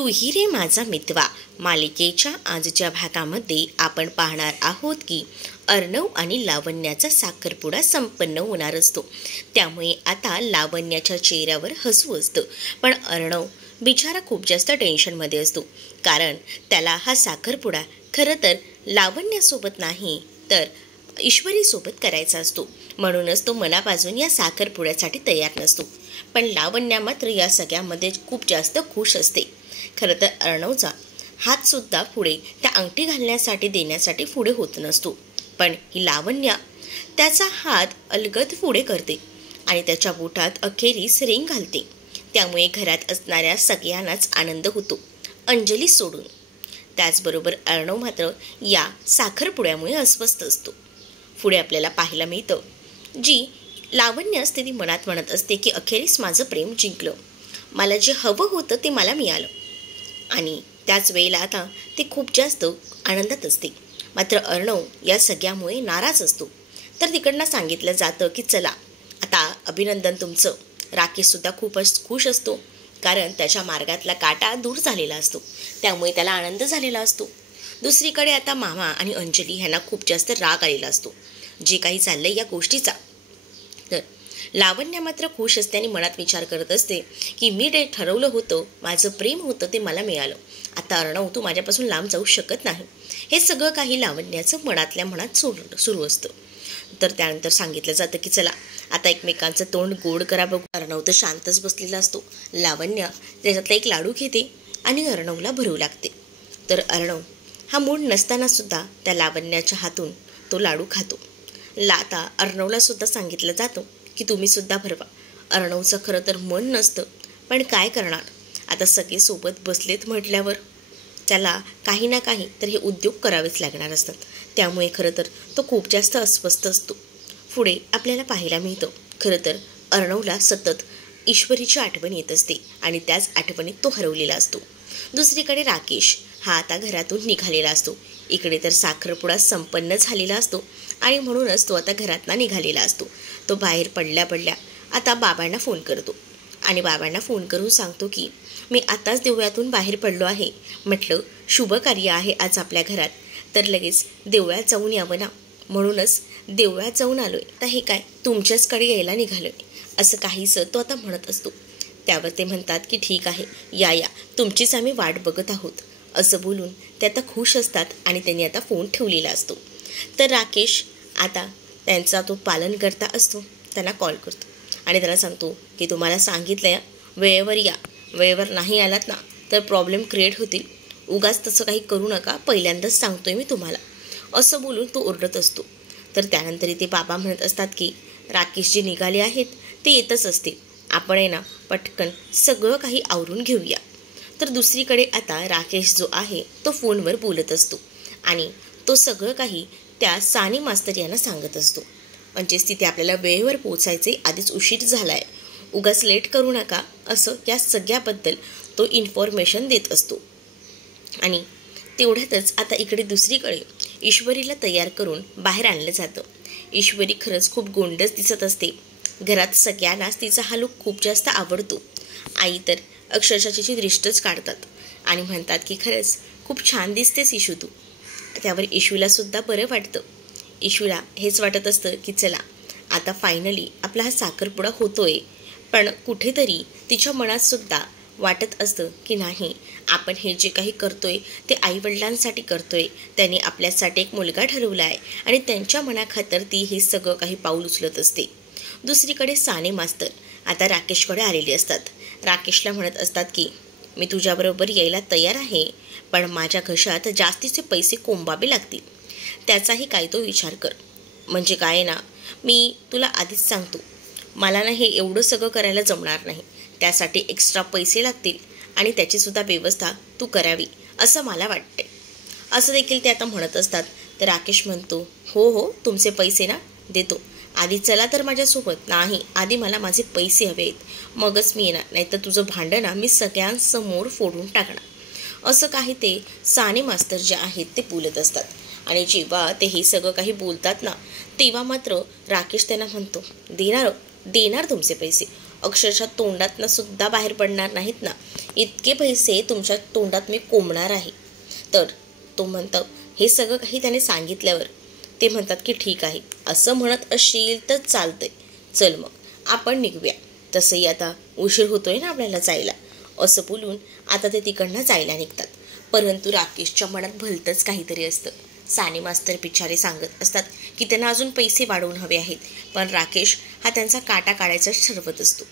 तूही रे माझा मितवा मालिकेच्या आजच्या भागामध्ये आपण पाहणार आहोत की अर्णव आणि लावण्याचा साखरपुडा संपन्न होणार असतो. त्यामुळे आता लावण्याच्या चेहऱ्यावर हसू असतं, पण अर्णव बिचारा खूप जास्त टेन्शनमध्ये असतो. कारण त्याला हा साखरपुडा खरं तर लावण्यासोबत नाही तर ईश्वरीसोबत करायचा असतो. म्हणूनच तो मनापासून या साखरपुड्यासाठी तयार नसतो. पण लावण्या मात्र या सगळ्यामध्ये खूप जास्त खुश असते. खरं तर अर्णवचा हातसुद्धा पुढे त्या अंगठी घालण्यासाठी देण्यासाठी पुढे होत नसतो. पण ही लावण्या त्याचा हात अलगद पुढे करते आणि त्याच्या बोटात अखेरीस रिंग घालते. त्यामुळे घरात असणाऱ्या सगळ्यांनाच आनंद होतो, अंजली सोडून. त्याचबरोबर अर्णव मात्र या साखरपुड्यामुळे अस्वस्थ असतो. पुढे आपल्याला पाहायला मिळतं, जी लावण्य असते ती मनात म्हणत असते की अखेरीस माझं प्रेम जिंकलं, मला जे हवं होतं ते मला मिळालं. आणि त्याच वेळेला आता ते खूप जास्त आनंदात असते. मात्र अर्णव या सगळ्यामुळे नाराज असतो. तर तिकडनं सांगितलं जातं की चला आता अभिनंदन तुमचं. राकेशसुद्धा खूपच खुश असतो, कारण त्याच्या मार्गातला काटा दूर झालेला असतो, त्यामुळे त्याला आनंद झालेला असतो. दुसरीकडे आता मामा आणि अंजली ह्यांना खूप जास्त राग आलेला असतो जे काही चाललंय या गोष्टीचा. तर लावण्य मात्र खुश असते आणि मनात विचार करत असते की मी जे ठरवलं होतं, माझं प्रेम होतं ते मला मिळालं. आता अर्णव तू माझ्यापासून लांब जाऊ शकत नाही. हे सगळं काही लावण्याचं मनातल्या मनात सुरू असतं. तर त्यानंतर सांगितलं जातं की चला आता एकमेकांचं तोंड गोड करा बघू. अर्णव तर शांतच बसलेला असतो. लावण्य त्याच्यातला एक लाडू घेते आणि अर्णवला भरू लागते. तर अर्णव हा मूड नसताना सुद्धा त्या लावण्याच्या हातून तो लाडू खातो. आता अर्णवला सुद्धा सांगितलं जातं की तुम्ही सुद्धा भरवा. अर्णवचं खरं तर मन नसतं, पण काय करणार, आता सगळे सोबत बसलेत म्हटल्यावर त्याला काही ना काही तर हे उद्योग करावेच लागणार असतात. त्यामुळे खरं तर तो खूप जास्त अस्वस्थ असतो. पुढे आपल्याला पाहायला मिळतं, खरं तर अर्णवला सतत ईश्वरीची आठवण येत असते आणि त्याच आठवणीत तो हरवलेला असतो. दुसरीकडे राकेश हा आता घरातून निघालेला असतो. इकडे तर साखरपुडा संपन्न झालेला असतो आणि म्हणूनच तो आता घरातनं निघालेला असतो. तो बाहेर पडल्या आता बाबांना फोन करतो आणि बाबांना फोन करून सांगतो की मी आताच देवळातून बाहेर पडलो आहे. म्हटलं शुभ कार्य आहे आज आपल्या घरात, तर लगेच देवळात जाऊन यावं ना, म्हणूनच देवळात जाऊन आलोय. आता हे काय तुमच्याचकडे यायला निघालोय, असं काहीसं तो आता म्हणत असतो. त्यावर ते म्हणतात की ठीक आहे, या तुमचीच आम्ही वाट बघत आहोत, असं बोलून ते आता खुश असतात आणि त्यांनी आता फोन ठेवलेला असतो. तर राकेश आता त्यांचा तो पालन करता असतो, त्यांना कॉल करतो आणि त्याला सांगतो की तुम्हाला सांगितलं वेळेवर या, वेळेवर नाही आलात ना तर प्रॉब्लेम क्रिएट होतील, उगाच तसं काही करू नका, पहिल्यांदाच सांगतोय मी तुम्हाला, असं बोलून तो ओरडत असतो. तर त्यानंतर इथे बाबा म्हणत असतात की राकेश जे निघाले आहेत ते येतच असतील, आपण आहे ना पटकन सगळं काही आवरून घेऊया. तर दुसरीकडे आता राकेश जो आहे तो फोनवर बोलत असतो आणि तो सगळं काही त्या सानी मास्तर यांना सांगत असतो. म्हणजेच तिथे आपल्याला वेळेवर पोचायचे, आधीच उशीर झाला आहे, उगाच लेट करू नका, असं या सगळ्याबद्दल तो इन्फॉर्मेशन देत असतो. आणि तेवढ्यातच आता इकडे दुसरीकडे ईश्वरीला तयार करून बाहेर आणलं जातं. ईश्वरी खरंच खूप गोंडस दिसत असते. घरात सगळ्यांनाच तिचा हा लूक खूप जास्त आवडतो. आई तर अक्षरशः तिची दृष्टच काढतात आणि म्हणतात की खरंच खूप छान दिसतेस इशू तू. त्यावर इशूला सुद्धा बरं वाटतं. इशूला हेच वाटत असतं की चला आता फायनली आपला हा साखरपुडा होतोय, पण कुठेतरी तिच्या मनात सुद्धा वाटत असतं की नाही, आपण हे जे काही करतोय ते आईवडिलांसाठी करतोय, त्यांनी आपल्यासाठी एक मुलगा ठरवला आहे आणि त्यांच्या मनाखातर ती हे सगळं काही पाऊल उचलत असते. दुसरीकडे साने मास्तर आता राकेशकडे आलेले असतात. राकेशला म्हणत असतात की मी तुझ्याबरोबर यायला तयार आहे, पण माझ्या घशात जास्तीचे पैसे कोंबावे लागतील, त्याचाही काय तो विचार कर. म्हणजे काय ना, मी तुला आधीच सांगतो, मला ना हे एवढं सगळं करायला जमणार नाही, त्यासाठी एक्स्ट्रा पैसे लागतील आणि त्याचीसुद्धा व्यवस्था तू करावी असं मला वाटते, असं देखील ते आता म्हणत असतात. तर राकेश म्हणतो हो तुमचे पैसे ना देतो, आधी चला तर माझ्यासोबत. नाही, आधी मला माझे पैसे हवे आहेत, मगच मी येणार, नाही तर तुझं भांडं ना मी सगळ्यांसमोर फोडून टाकणार, असं काही ते साने मास्तर जे आहेत ते बोलत असतात. आणि जेव्हा ते हे सगळं काही बोलतात ना, तेव्हा मात्र राकेश त्यांना म्हणतो देणार तुमचे पैसे, अक्षरशः तोंडातनं सुद्धा बाहेर पडणार नाहीत ना, इतके पैसे तुमच्या तोंडात मी कोंबणार आहे. तर तो म्हणतो, हे सगळं काही त्याने सांगितल्यावर ते म्हणतात की ठीक आहे, असं म्हणत असशील तर चालतंय, चल मग आपण निघूया, तसंही आता उशीर होतोय ना आपल्याला जायला. असं बोलून आता ते तिकडनं जायला निघतात. परंतु राकेशच्या मनात भलतंच काहीतरी असतं. साने मास्तर बिचारे सांगत असतात की त्यांना अजून पैसे वाढवून हवे आहेत, पण राकेश हा त्यांचा काटा काढायचाच ठरवत असतो.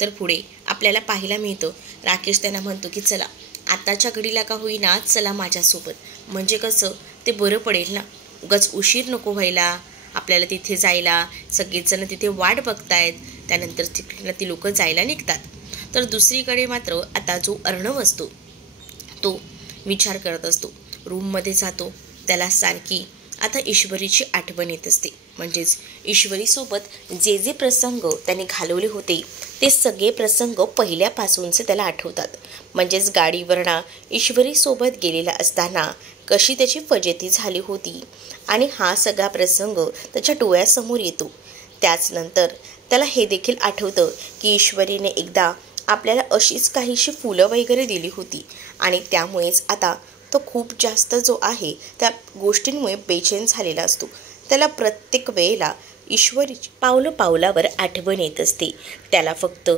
तर पुढे आपल्याला पाहायला मिळतं, राकेश त्यांना म्हणतो की चला आताच्या घडीला का होईना चला माझ्यासोबत, म्हणजे कसं ते बरं पडेल ना, उगाच उशीर नको व्हायला आपल्याला तिथे जायला, सगळेच जण तिथे वाट बघतायत. त्यानंतर तिकडनं ती लोक जायला निघतात. तर दुसरीकडे मात्र आता जो अर्णव असतो तो विचार करत असतो. रूममध्ये जातो, त्याला सारखी आता ईश्वरीची आठवण येत असते. म्हणजेच ईश्वरीसोबत जे जे प्रसंग त्याने घालवले होते ते सगळे प्रसंग पहिल्यापासूनचे त्याला आठवतात. म्हणजेच गाडीवरना ईश्वरीसोबत गेलेला असताना कशी त्याची फजिती झाली होती आणि हा सगळा प्रसंग त्याच्या डोळ्यासमोर येतो. त्याचनंतर त्याला हे देखील आठवतं की ईश्वरीने एकदा आपल्याला अशीच काहीशी फुलं वगैरे दिली होती आणि त्यामुळेच आता तो खूप जास्त जो आहे त्या गोष्टींमुळे बेचैन झालेला असतो. त्याला प्रत्येक वेळेला ईश्वरीची पावलावर आठवण येत असते. त्याला फक्त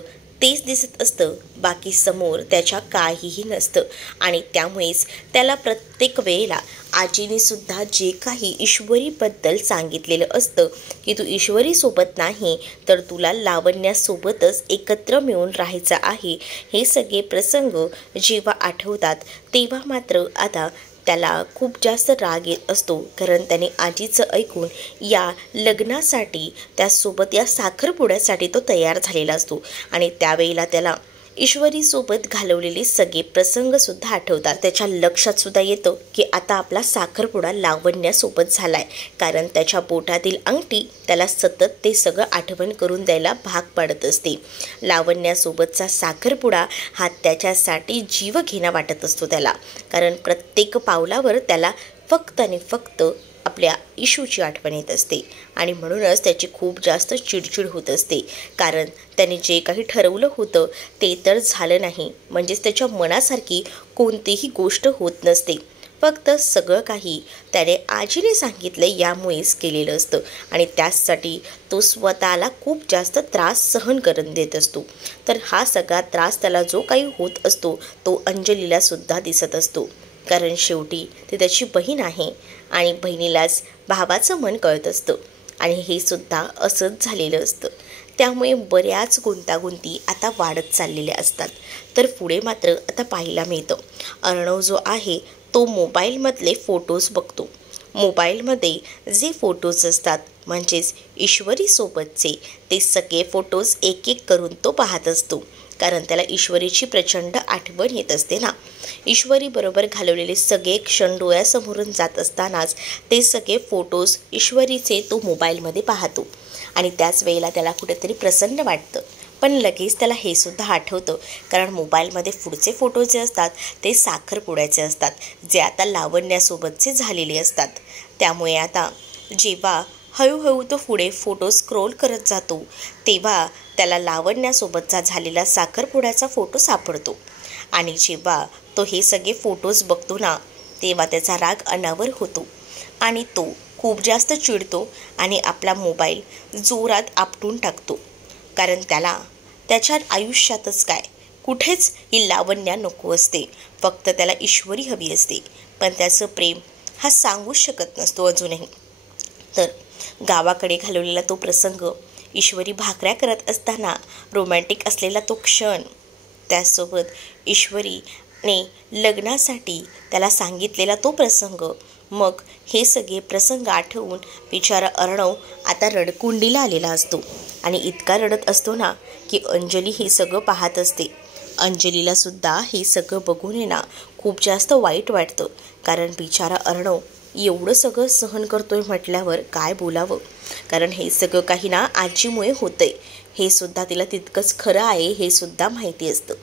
तेच दिसत असतं, बाकी समोर त्याच्या काहीही नसतं. आणि त्यामुळेच त्याला प्रत्येक वेळेला आजीने सुद्धा जे काही ईश्वरीबद्दल सांगितलेलं असतं की तू ईश्वरीसोबत नाही तर तुला लावण्यासोबतच एकत्र मिळून राहायचं आहे, हे सगळे प्रसंग जेव्हा आठवतात तेव्हा मात्र आता त्याला खूप जास्त राग येत असतो. कारण त्याने आजीचं ऐकून या लग्नासाठी त्यासोबत या साखरपुड्यासाठी तो तयार झालेला असतो आणि त्यावेळेला त्याला ईश्वरीसोबत घालवलेले सगळे प्रसंगसुद्धा आठवतात. त्याच्या लक्षात सुद्धा येतं की आता आपला साखरपुडा लावण्यासोबत झालाय, कारण त्याच्या बोटातील अंगठी त्याला सतत ते सगळं आठवण करून द्यायला भाग पाडत असते. लावण्यासोबतचा साखरपुडा हा त्याच्यासाठी जीव घेणा वाटत असतो त्याला, कारण प्रत्येक पावलावर त्याला फक्त आणि फक्त आपल्या इशूची आठवण येत असते आणि म्हणूनच त्याची खूप जास्त चिडचिड होत असते. कारण त्याने जे काही ठरवलं होतं ते तर झालं नाही, म्हणजेच त्याच्या मनासारखी कोणतीही गोष्ट होत नसते. फक्त सगळं काही त्याने आजीने सांगितलं यामुळेच केलेलं असतं आणि त्याचसाठी तो स्वतःला खूप जास्त त्रास सहन करून देत असतो. तर हा सगळा त्रास त्याला जो काही होत असतो तो अंजलीला सुद्धा दिसत असतो, कारण शेवटी ती त्याची बहीण आहे आणि बहिणीलाच भावाचं मन कळत असतं आणि हे सुद्धा असंच झालेलं असतं. त्यामुळे बऱ्याच गुंतागुंती आता वाढत चाललेल्या असतात. तर पुढे मात्र आता पाहायला मिळतं, अर्णव जो आहे तो मोबाईलमधले फोटोज बघतो. मोबाईलमध्ये जे फोटोज असतात म्हणजेच ईश्वरीसोबतचे ते सगळे फोटोज एक एक करून तो पाहत असतो, कारण त्याला ईश्वरीची प्रचंड आठवण येत असते ना. ईश्वरीबरोबर घालवलेले सगळे क्षण डोळ्यासमोरून जात असतानाच ते सगळे फोटोज ईश्वरीचे तो मोबाईलमध्ये पाहतो आणि त्याच वेळेला त्याला कुठेतरी प्रसन्न वाटतं. पण लगेच त्याला हे सुद्धा आठवतं, कारण मोबाईलमध्ये पुढचे फोटो जे असतात ते साखरपुड्याचे असतात, जे आता लावण्यासोबतचे झालेले असतात. त्यामुळे आता जेव्हा हळूहळू तो पुढे फोटो स्क्रोल करत जातो तेव्हा त्याला लावण्यासोबतचा झालेला साखरपुड्याचा फोटो सापडतो आणि जेव्हा तो हे सगळे फोटोज बघतो ना तेव्हा त्याचा राग अनावर होतो आणि तो खूप जास्त चिडतो आणि आपला मोबाईल जोरात आपटून टाकतो. कारण त्याला त्याच्या आयुष्यातच काय कुठेच ही लावण्या नको असते, फक्त त्याला ईश्वरी हवी असते. पण त्याचं प्रेम हा सांगूच शकत नसतो अजूनही. तर गावाकडे घालवलेला तो प्रसंग, ईश्वरी भाकऱ्या करत असताना रोमॅन्टिक असलेला तो क्षण, त्यासोबत ईश्वरीने लग्नासाठी त्याला सांगितलेला तो प्रसंग, मग हे सगळे प्रसंग आठवून बिचारा अर्णव आता रडकुंडीला आलेला असतो आणि इतका रडत असतो ना की अंजली हे सगळं पाहत असते. अंजलीला सुद्धा हे सगळं बघून आहे ना खूप जास्त वाईट वाटतं, कारण बिचारा अर्णव एवढं सगळं सहन करतोय म्हटल्यावर काय बोलावं. कारण हे सगळं काही ना आजीमुळे होतंय हे सुद्धा तिला तितकंच खरं आहे हे सुद्धा माहिती असतं.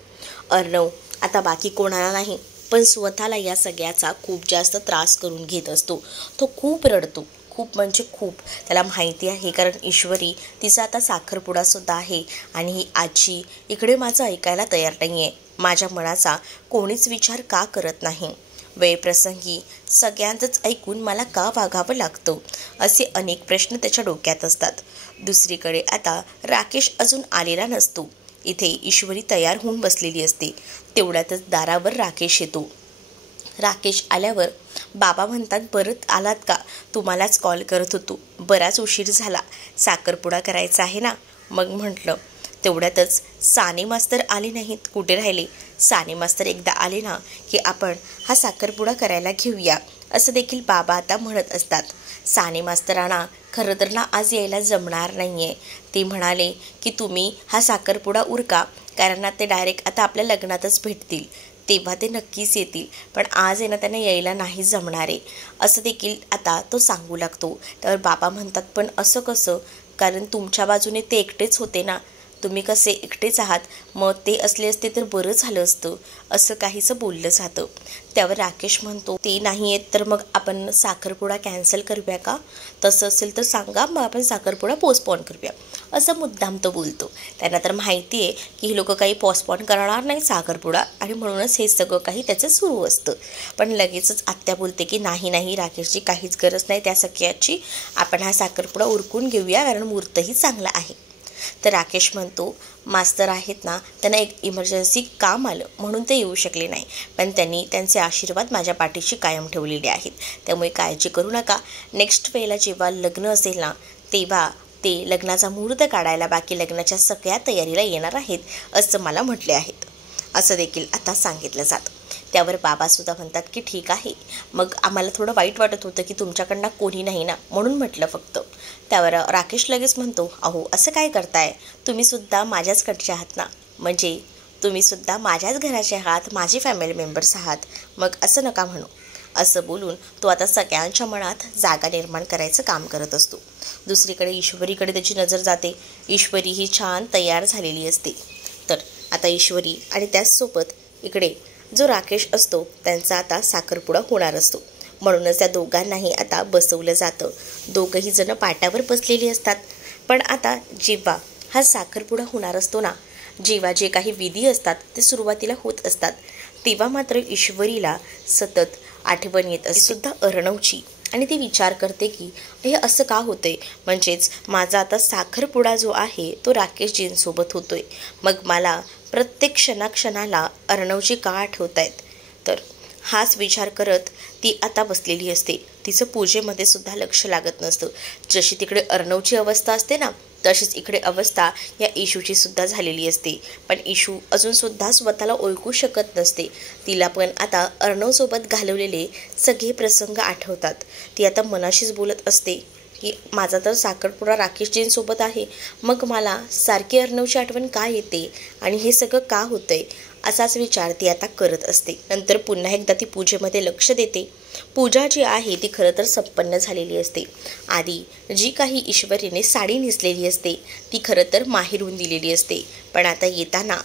अर्णव आता बाकी कोणाला नाही पण स्वतःला या सगळ्याचा खूप जास्त त्रास करून घेत असतो. तो खूप रडतो, खूप म्हणजे खूप त्याला माहिती आहे, कारण ईश्वरी तिचा आता साखरपुडासुद्धा आहे आणि ही आजी इकडे माझं ऐकायला तयार नाही आहे. माझ्या मनाचा कोणीच विचार का करत नाही? वेळप्रसंगी सगळ्यांचंच ऐकून मला का वागावं लागतं? असे अनेक प्रश्न त्याच्या डोक्यात असतात. दुसरीकडे आता राकेश अजून आलेला नसतो. इथे ईश्वरी तयार होऊन बसलेली असते. तेवढ्यातच दारावर राकेश येतो. राकेश आल्यावर बाबा म्हणतात, परत आलात का? तुम्हालाच कॉल करत होतो, बराच उशीर झाला, साखरपुडा करायचा आहे ना. मग म्हटलं. तेवढ्यातच साने मास्तर आले नाहीत, कुठे राहिले? साने मास्तर एकदा आले ना की आपण हा साखरपुडा करायला घेऊया, असं देखील बाबा आता म्हणत असतात. साने मास्तरांना खरं तर ना आज यायला जमणार नाही आहे. ते म्हणाले की तुम्ही हा साखरपुडा उरका, कारण ना ते डायरेक्ट आता आपल्या लग्नातच भेटतील, तेव्हा ते नक्कीच येतील. पण आज आहे ना त्यांना यायला नाही जमणार आहे, असं देखील आता तो सांगू लागतो. तर बाबा म्हणतात, पण असं कसं? कारण तुमच्या बाजूने ते एकटेच होते ना, तुम्ही कसे एकटेच आहात, मग ते असले असते तर बरं झालं असतं, असं काहीसं बोललं जातं. त्यावर राकेश म्हणतो, ते नाही आहेत तर मग आपण साखरपुडा कॅन्सल करूया का? तसं असेल तर सांगा, मग आपण साखरपुडा पोस्टपोन करूया, असं मुद्दाम तो बोलतो. त्यांना तर माहिती आहे की ही लोकं काही पोस्टपोन करणार नाही साखरपुडा, आणि म्हणूनच हे सगळं काही त्याचं सुरू असतं. पण लगेचच आत्या बोलते की नाही नाही राकेशची काहीच गरज नाही त्या सगळ्याची, आपण हा साखरपुडा उरकून घेऊया, कारण मुहूर्तही चांगला आहे. तर राकेश म्हणतो, मास्तर आहेत ना, त्यांना एक इमर्जन्सी काम आलं म्हणून ते येऊ शकले नाही, पण त्यांनी त्यांचे आशीर्वाद माझ्या पाठीशी कायम ठेवलेले आहेत, त्यामुळे काळजी करू नका. नेक्स्ट वेळेला जेव्हा लग्न असेल ना, तेव्हा ते लग्नाचा मुहूर्त काढायला बाकी लग्नाच्या सगळ्या तयारीला येणार आहेत, असं मला म्हटले आहेत, असं देखील आता सांगितलं जातं. त्यावर बाबासुद्धा म्हणतात की ठीक आहे. मग आम्हाला थोडं वाईट वाटत होतं की तुमच्याकडनं कोणी नाही ना, म्हणून म्हटलं फक्त. त्यावर राकेश लगेच म्हणतो, अहो असं काय करताय, तुम्हीसुद्धा माझ्याचकडचे आहात ना, म्हणजे तुम्हीसुद्धा माझ्याच घराचे आहात, माझे फॅमिली मेंबर्स आहात, मग असं नका म्हणू. असं बोलून तो आता सगळ्यांच्या मनात जागा निर्माण करायचं काम करत असतो. दुसरीकडे ईश्वरीकडे त्याची नजर जाते. ईश्वरी ही छान तयार झालेली असते. तर आता ईश्वरी आणि त्याचसोबत इकडे जो राकेश असतो त्यांचा आता साखरपुडा होणार असतो, म्हणूनच त्या दोघांनाही आता बसवलं जातं. दोघंही जण पाटावर बसलेली असतात. पण आता जेव्हा हा साखरपुडा होणार असतो ना, जेव्हा जे काही विधी असतात ते सुरुवातीला होत असतात, तेव्हा मात्र ईश्वरीला सतत आठवण येत असते सुद्धा अर्णवची, आणि ती विचार करते की हे असं का होतंय, म्हणजेच माझा आता साखरपुडा जो आहे तो राकेशजींसोबत होतोय, मग मला प्रत्येक क्षणाक्षणाला अर्णवजी का आठवत आहेत? तर हाच विचार करत ती आता बसलेली असते. तिचं पूजेमध्ये सुद्धा लक्ष लागत नसतं. जशी तिकडे अर्णवची अवस्था असते ना, तशीच इकडे अवस्था या इशूची सुद्धा झालेली असते. पण इशू अजूनसुद्धा स्वतःला ओळखू शकत नसते. तिला पण आता अर्णवसोबत घालवलेले सगळे प्रसंग आठवतात. ती आता मनाशीच बोलत असते की माझा तर साखरपुडा राकेशजींसोबत आहे, मग मला सारखी अर्णवची आठवण का येते आणि हे सगळं का होतंय, असाच विचार ती आता करत असते. नंतर पुन्हा एकदा ती पूजेमध्ये लक्ष देते. पूजा जी आहे ती खरं तर संपन्न झालेली असते. आधी जी काही ईश्वरीने साडी नेसलेली असते ती खरं तर माहेरून दिलेली असते, पण आता येताना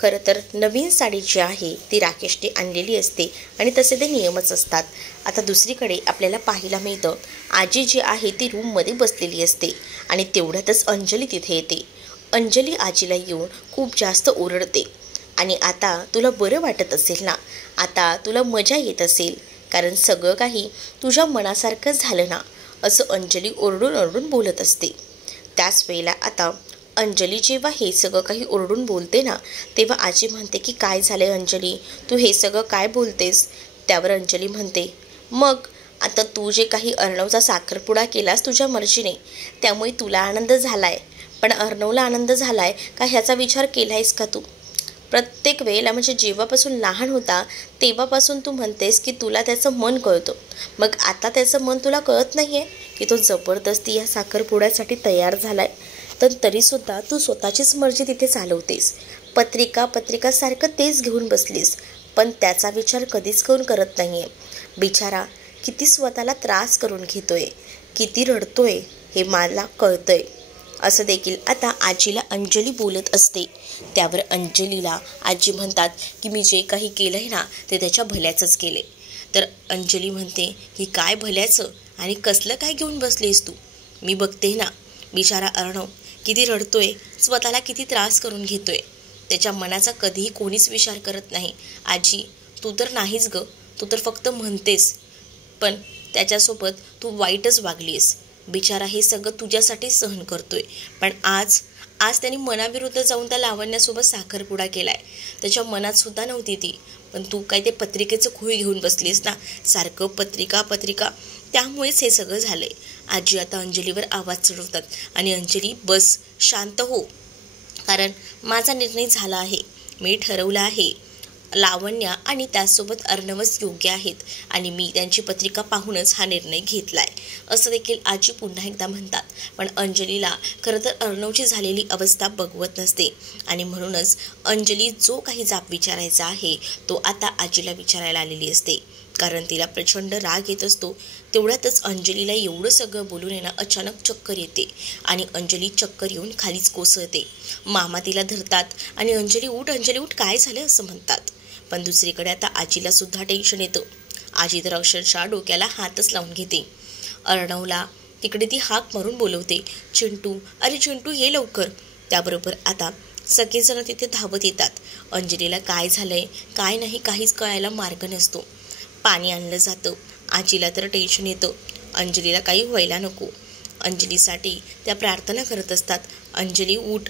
खरं तर नवीन साडी जी आहे ती राकेशने आणलेली असते, आणि तसे ते नियमच असतात. आता दुसरीकडे आपल्याला पाहायला मिळतं, आजी जी आहे ती रूममध्ये बसलेली असते, आणि तेवढ्यातच अंजली तिथे येते. अंजली आजीला येऊन खूप जास्त ओरडते, आणि आता तुला बरं वाटत असेल ना, आता तुला मजा येत असेल, कारण सगळं काही तुझ्या मनासारखं झालं ना, असं अंजली ओरडून ओरडून बोलत असते. त्याच वेळेला आता अंजली जेव्हा हे सगळं काही ओरडून बोलते ना, तेव्हा आजी म्हणते की काय झाले अंजली, तू हे सगळं काय बोलतेस? त्यावर अंजली म्हणते, मग आता तू जे काही अर्णवचा साखरपुडा केलास तुझ्या मर्जीने, त्यामुळे तुला आनंद झालाय, पण अर्णवला आनंद झालाय का ह्याचा विचार केलायस का तू? प्रत्येक वेळेला, म्हणजे जेव्हापासून लहान होता तेव्हापासून तू म्हणतेस की तुला त्याचं मन कळतं, मग आता त्याचं मन तुला कळत नाही आहे की तो जबरदस्ती या साखरपुड्यासाठी तयार झालाय, तर तरीसुद्धा तू स्वतःचीच मर्जी तिथे चालवतेस, पत्रिका सारखं तेच घेऊन बसलीस, पण त्याचा विचार कधीच करून करत नाही आहे. बिचारा किती स्वतःला त्रास करून घेतोय, किती रडतोय हे मला कळतंय, असं देखील आता आजीला अंजली बोलत असते. त्यावर अंजलीला आजी म्हणतात की मी जे काही केलं आहे ना ते त्याच्या भल्याचंच केले. तर अंजली म्हणते की काय भल्याचं, आणि कसलं काय घेऊन बसलीस तू? मी बघते ना बिचारा अर्णव किती रडतोय, स्वतःला किती त्रास करून घेतोय. त्याच्या मनाचा कधीही कोणीच विचार करत नाही. आजी तू तर नाहीच ग, तू तर फक्त म्हणतेस, पण त्याच्यासोबत तू वाईटच वागलीस. बिचारा हे सगळं तुझ्यासाठी सहन करतोय, पण आज त्यांनी मनाविरुद्ध जाऊन त्या लावण्यासोबत साखरपुडा केलाय. त्याच्या मनात सुद्धा नव्हती ती, पण तू काय ते पत्रिकेचं खूळ घेऊन बसलीस ना, सारखं पत्रिका पत्रिका, त्यामुळेच हे सगळं झालंय. आजी आता अंजलीवर आवाज चढवतात आणि अंजली बस, शांत हो, कारण माझा निर्णय झाला आहे. मी ठरवलं आहे लावण्या आणि त्याचसोबत अर्णवच योग्य आहेत आणि मी त्यांची पत्रिका पाहूनच हा निर्णय घेतलाय, असं देखील आजी पुन्हा एकदा म्हणतात. पण अंजलीला खरं तर अर्णवची झालेली अवस्था बघवत नसते आणि म्हणूनच अंजली जो काही जाब विचारायचा आहे तो आता आजीला विचारायला आलेली असते, कारण तिला प्रचंड राग येत असतो. तेवढ्यातच अंजलीला एवढं सगळं बोलून येणं अचानक चक्कर येते आणि अंजली चक्कर येऊन खालीच कोसळते. मामा तिला धरतात आणि अंजली उठ, काय झालं असं म्हणतात. पण दुसरीकडे आता आजीला सुद्धा टेन्शन येतं. आजी तर अक्षरशः डोक्याला हातच लावून घेते. अर्णवला तिकडे ती हाक मारून बोलवते, चिंटू, अरे चिंटू ये लवकर. त्याबरोबर आता सगळेजण तिथे धावत येतात. अंजलीला काय झालंय काय नाही काहीच कळायला मार्ग नसतो. पाणी आणलं जातं. आजीला तर टेन्शन येतं, अंजलीला काही व्हायला नको. अंजलीसाठी त्या प्रार्थना करत असतात. अंजली उठ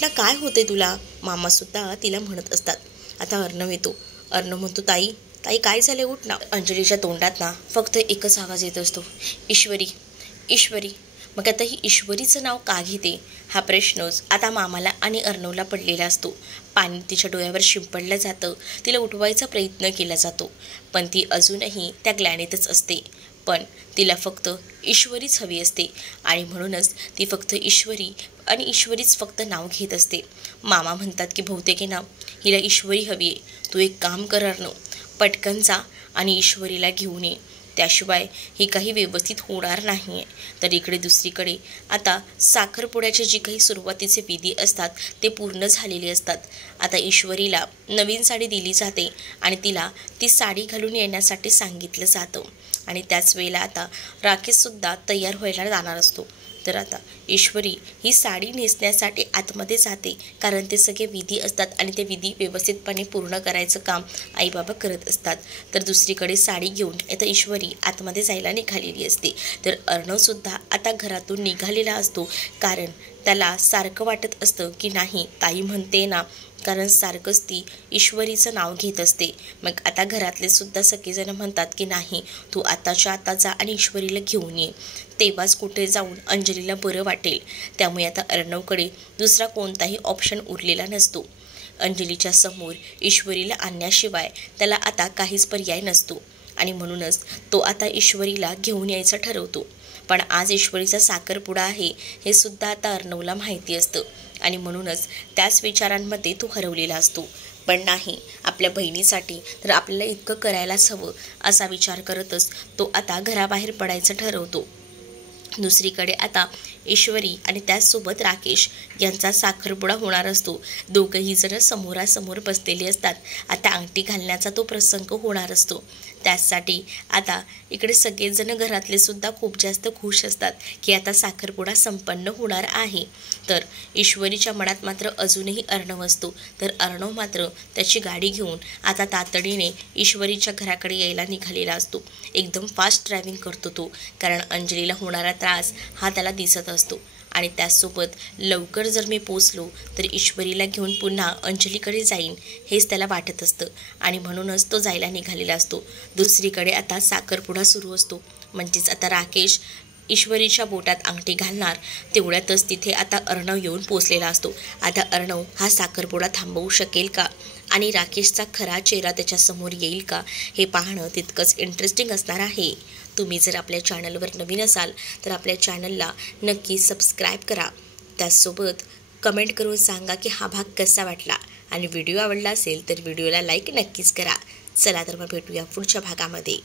ना, काय होते तुला? मामासुद्धा तिला म्हणत असतात. आता अर्णव येतो. अर्णव म्हणतो, ताई काय झाले, उठ ना. अंजलीच्या तोंडात ना फक्त एकच आवाज येत असतो, ईश्वरी. मग आता ही ईश्वरीचं नाव का घेते हा प्रश्नच आता मामाला आणि अर्णवला पडलेला असतो. पाणी तिच्या डोळ्यावर शिंपडलं जातं. तिला उठवायचा प्रयत्न केला जातो, पण ती अजूनही त्या ग्लॅनेतच असते. पण तिला फक्त ईश्वरीच हवी असते आणि म्हणूनच ती फक्त ईश्वरी आणि ईश्वरीच फक्त नाव घेत असते. मामा म्हणतात की बहुतेक ना हिला ईश्वरी हवी आहे. तू एक काम कर अर्णव, पटकन जा आणि ईश्वरीला घेऊन ये, त्याशिवाय ही काही व्यवस्थित होणार नाही आहे. तर इकडे दुसरीकडे आता साखरपुड्याचे जी काही सुरुवातीचे विधी असतात ते पूर्ण झालेले असतात. आता ईश्वरीला नवीन साडी दिली जाते आणि तिला ती साडी घालून येण्यासाठी सांगितलं जातं आणि त्याच वेळेला आता राकेशसुद्धा तयार व्हायला जाणार असतो. तर आता ईश्वरी ही साडी नेसण्यासाठी आतमध्ये जाते, कारण ते सगळे विधी असतात आणि ते विधी व्यवस्थितपणे पूर्ण करायचं काम आईबाबा करत असतात. तर दुसरीकडे साडी घेऊन आता ईश्वरी आतमध्ये जायला निघालेली असते. तर अर्णवसुद्धा आता घरातून निघालेला असतो, कारण त्याला सारखं वाटत असतं की नाही ताई म्हणते ना, कारण सारखंच ती ईश्वरीचं नाव घेत असते. मग आता घरातले सुद्धा सगळेजण म्हणतात की नाही तू आताच्या आता जा आणि ईश्वरीला घेऊन ये, तेव्हाच कुठे जाऊन अंजलीला बरं वाटेल. त्यामुळे आता अर्णवकडे दुसरा कोणताही ऑप्शन उरलेला नसतो. अंजलीच्या समोर ईश्वरीला आणण्याशिवाय त्याला आता काहीच पर्याय नसतो आणि म्हणूनच तो आता ईश्वरीला घेऊन यायचं ठरवतो. पण आज ईश्वरीचा साखरपुडा आहे हे सुद्धा आता अर्णवला माहिती असतं आणि म्हणूनच त्याच विचारांमध्ये तो हरवलेला असतो. पण नाही, आपल्या बहिणीसाठी तर आपल्याला इतकं करायलाच हवं असा विचार करतच तो आता घराबाहेर पडायचं ठरवतो. दुसरीकडे आता ईश्वरी आणि त्याचसोबत राकेश यांचा साखरपुडा होणार असतो. दोघंही जण समोरासमोर बसलेले असतात. आता अंगठी घालण्याचा तो प्रसंग होणार असतो. त्यासाठी आता इकडे सगळेजण घरातले सुद्धा खूप जास्त खुश असतात की आता साखरपुडा संपन्न होणार आहे. तर ईश्वरीच्या मनात मात्र अजूनही अर्णव असतो. तर अर्णव मात्र त्याची गाडी घेऊन आता तातडीने ईश्वरीच्या घराकडे यायला निघालेला असतो. एकदम फास्ट ड्रायव्हिंग करतो तो, कारण अंजलीला होणारा त्रास हा त्याला दिसत असतो आणि त्याचसोबत लवकर जर मी पोचलो तर ईश्वरीला घेऊन पुन्हा अंजलीकडे जाईन हेच त्याला वाटत असतं आणि म्हणूनच तो जायला निघालेला असतो. दुसरीकडे आता साखरपुडा सुरू असतो. म्हणजेच आता राकेश ईश्वरीच्या बोटात अंगठी घालणार तेवढ्यातच तिथे आता अर्णव येऊन पोचलेला असतो. आता अर्णव हा साखरपुडा थांबवू शकेल का आणि राकेशचा खरा चेहरा त्याच्यासमोर येईल का हे पाहणं तितकंच इंटरेस्टिंग असणार आहे. तुम्ही जर आपल्या चॅनलवर नवीन असाल तर आपल्या चॅनलला नक्की सबस्क्राईब करा. त्याचसोबत कमेंट करून सांगा की हा भाग कसा वाटला आणि व्हिडिओ आवडला असेल तर व्हिडिओला लाईक नक्कीच करा. चला तर मग भेटूया पुढच्या भागामध्ये.